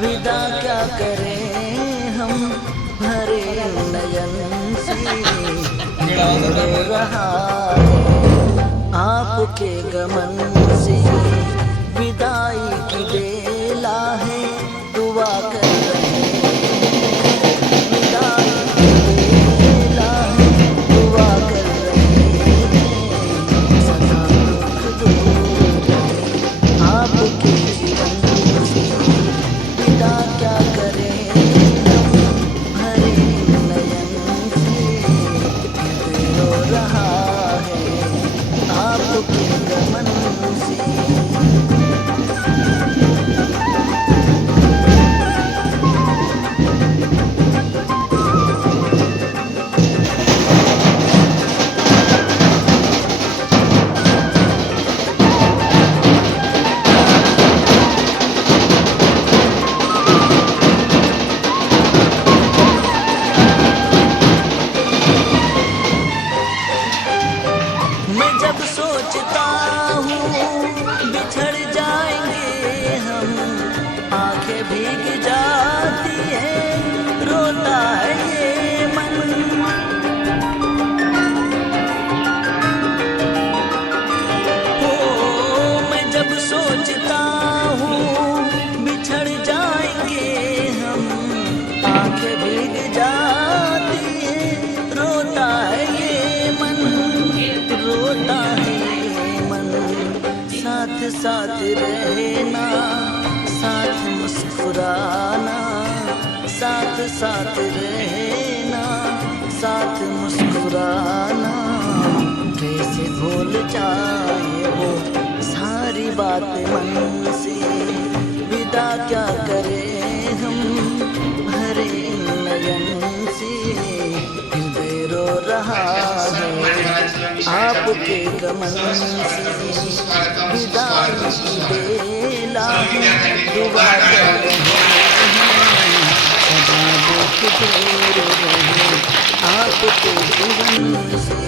विदा क्या करें हम भरे नयन से? रहा आपके गमन रहना, साथ मुस्कुराना, साथ साथ रहना, साथ मुस्कुराना। कैसे भूल जाए वो सारी बातें मन के गमन विदाई बेला दुआ सदा दुख दूर रहे आपके जीवन से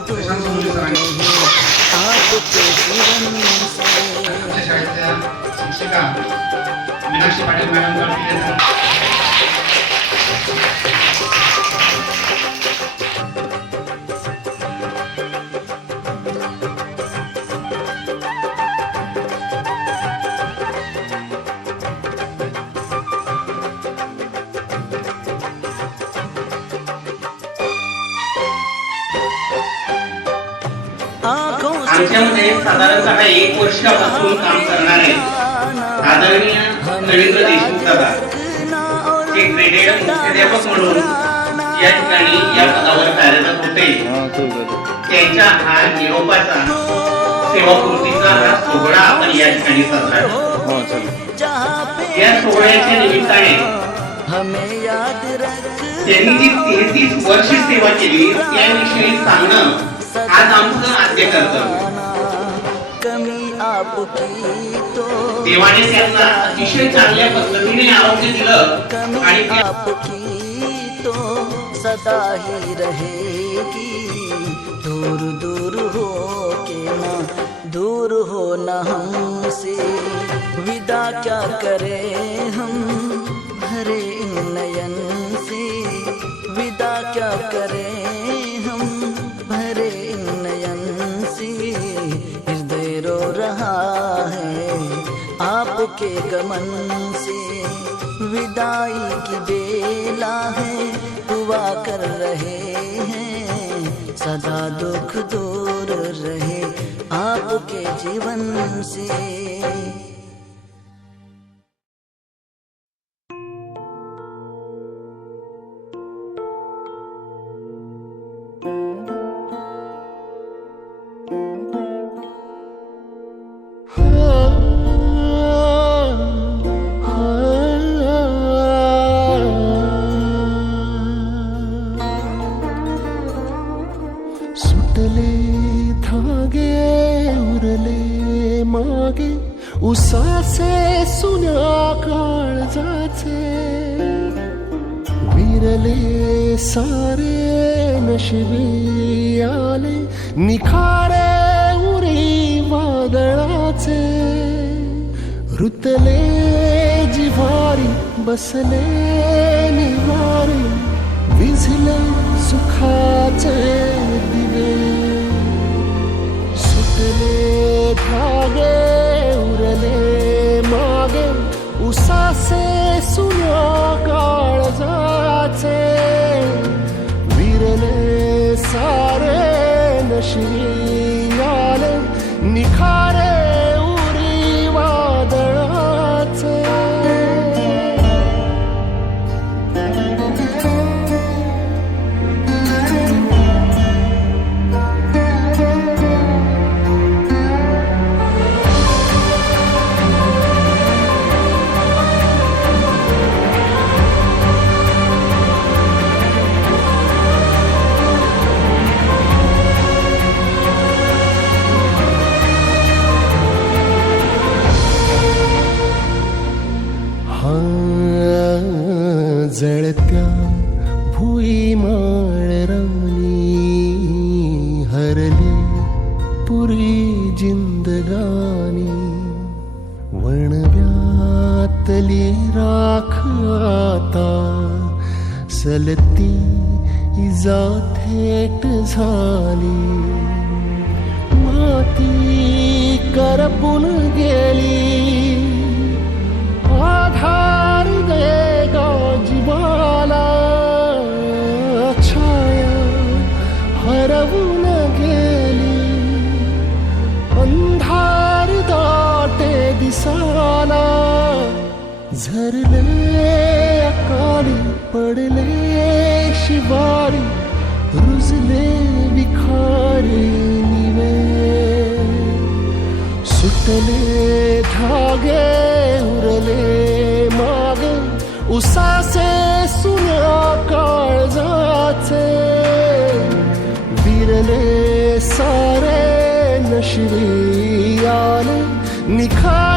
आपके जीवन से आपल्या शाळेतल्या शिक्षिका मीनाक्षी पाटील मॅडमकडे आंखों आमच्यामध्ये साधारणतः एक वर्षापासून काम करणारे आदरणीय रवींद्र देशमुख दादा हे ग्रेडेड मुख्याध्यापक म्हणून या ठिकाणी या पदावर कार्यरत होते. त्यांच्या हा निरोपाचा सेवाकृतीचा हा सोहळा आपण या ठिकाणी साजरा या सोहळ्याच्या निमित्ताने त्यांनी जी तेहतीस वर्ष सेवा केली त्याविषयी सांगणं आज आमचं आद्य करतं देवाने त्यांना अतिशय चांगल्या पद्धतीने आरोग्य दिलं आणि आपकी तो सदा ही रहेगी. दूर दूर हो के ना दूर हो न हमसे। विदा क्या करें हम भरे नयन से? विदा क्या करें आपके गमन से विदाई की बेला है हुआ कर रहे हैं। सदा दुख दूर रहे आपके जीवन से। विरले सारे नशिबी आले निखारे उरी वादळाचे. रुतले जिवारी बसले निवारी विझले सुखाचे दिवे. सुटले धागे उरले मागे उसासे नशिनी आले पुरी जिंदगानी वणव्यातली राख आता सलती इजा थेट झाली. माती करपून गेली. आधार देगा जीवाला. छाया हरवून झरले अकाली पडले शिवारी रुजले विखारी निवे. सुटले धागे उरले मागे उसासे सुन्या काळजाचे. विरले सारे नशिरी आले निखा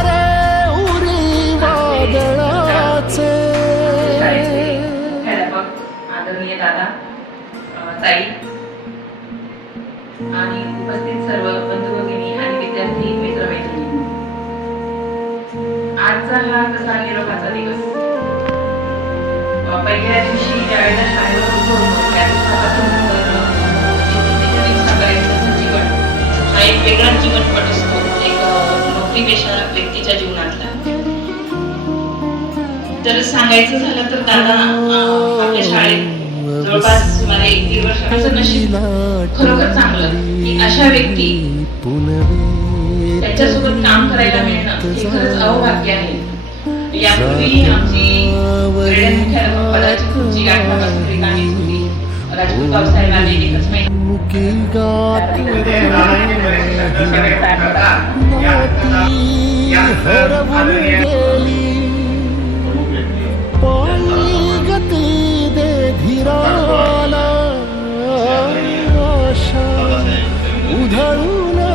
पहिल्या दिवशी ज्यावेळेला शाळेवर होतो त्या दिवसापासून जीवन हा एक वेगळाच जीवनपट असतो एक नोकरी पेशा व्यक्तीच्या जीवनातला तर सांगायचं झालं तर दादा आपल्या शाळेत जवळपास सुमारे एक दीड नशीब खरोखर चांगलं की अशा व्यक्ती त्यांच्यासोबत काम करायला मिळणं हे खरंच अहोभाग्य आहे. यापूर्वी आमची तुमची गाठा बसून रिकामी होती राजपूत बाबासाहेबांनी एकच महिना धीराला आशा उधरून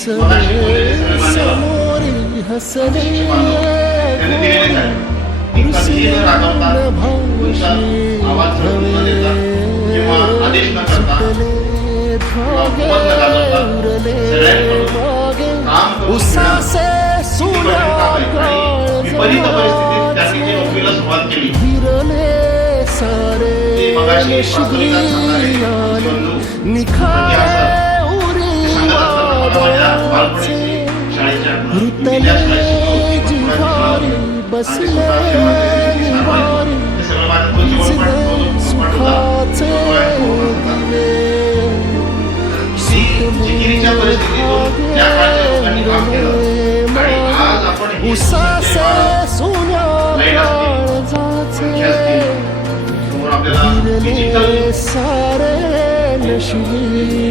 नोकरीला सुरुवात केली फिरले सारे शुक्रिया मगाशी जेव्हा सोन्या फिरले सारे नशिबी.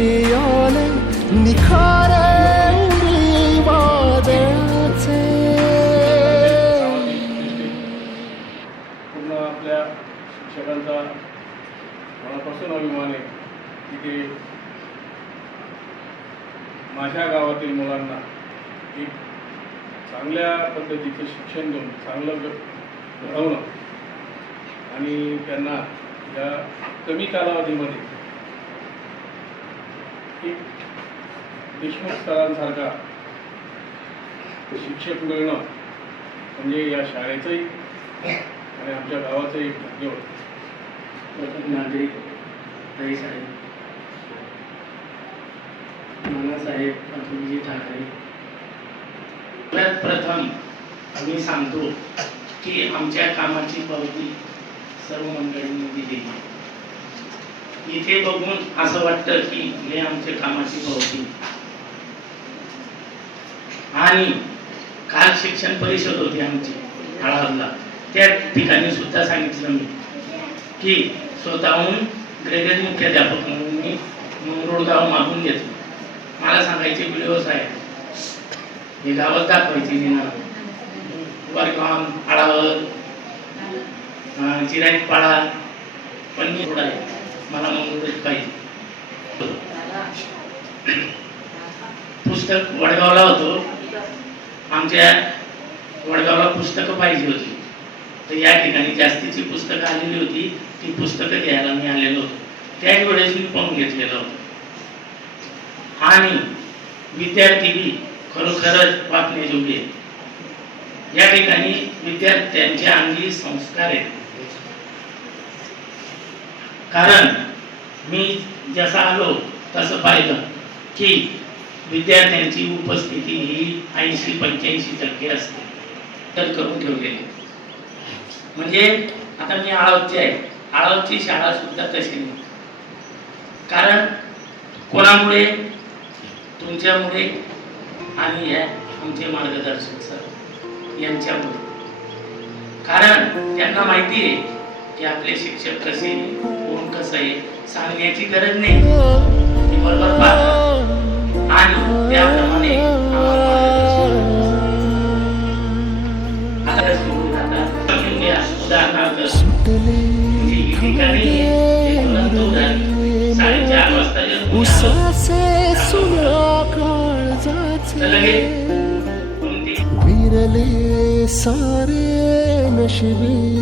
माझ्या गावातील मुलांना एक चांगल्या पद्धतीचं शिक्षण देऊन चांगलं घडवणं आणि त्यांना या कमी कालावधीमध्ये एक देशमुख सरांसारखा शिक्षक मिळणं म्हणजे या शाळेचंही आणि आमच्या गावाचंही भाग्य होतं. नागरिक साहेब नानासाहेब अतुलजी ठाकरे. सगळ्यात प्रथम आम्ही सांगतो की आमच्या कामाची पावती सर्व मंडळींनी दिली. इथे बघून असं वाटतं की हे आमच्या कामाची पावती. आणि काल शिक्षण परिषद होती आमची आळावला त्या ठिकाणी सुद्धा सांगितलं मी की स्वतःहून ग्रेडेड मुख्याध्यापक म्हणून मी मंगरुळगाव मागून घेतलं. मला सांगायचे व्हिडिओज आहे हे गावात दाखवायचे तिनं वरगाव आळावर चिराईत पाळा पण मी थोडा आहे. मला मग पाहिजे पुस्तक वडगावला होतो. आमच्या वडगावला पुस्तकं पाहिजे होती. तर या ठिकाणी जास्तीची पुस्तकं आलेली होती. ती पुस्तकं घ्यायला मी आलेलो होतो. त्याच वेळेस मी पाहून घेतलेलं होतं. आणि विद्यार्थीही खरोखरच वाचण्याजोगे आहेत. या ठिकाणी विद्यार्थ्यांच्या अंगी संस्कार आहेत. कारण मी जसा आलो तसं पाहिलं की विद्यार्थ्यांची उपस्थिती ही ऐंशी पंच्याऐंशी टक्के असते. तर करून ठेवलेली म्हणजे आता मी आळवची आहे. आळवची शाळा सुद्धा तशी नाही. कारण कोणामुळे तुमच्यामुळे आणि ह्या आमचे मार्गदर्शक सर यांच्यामुळे. कारण त्यांना माहिती आहे की आपले शिक्षक कसे कोण कसं आहे सांगण्याची गरज नाही. बरोबर आणि त्याप्रमाणे विरले सारे नशिबी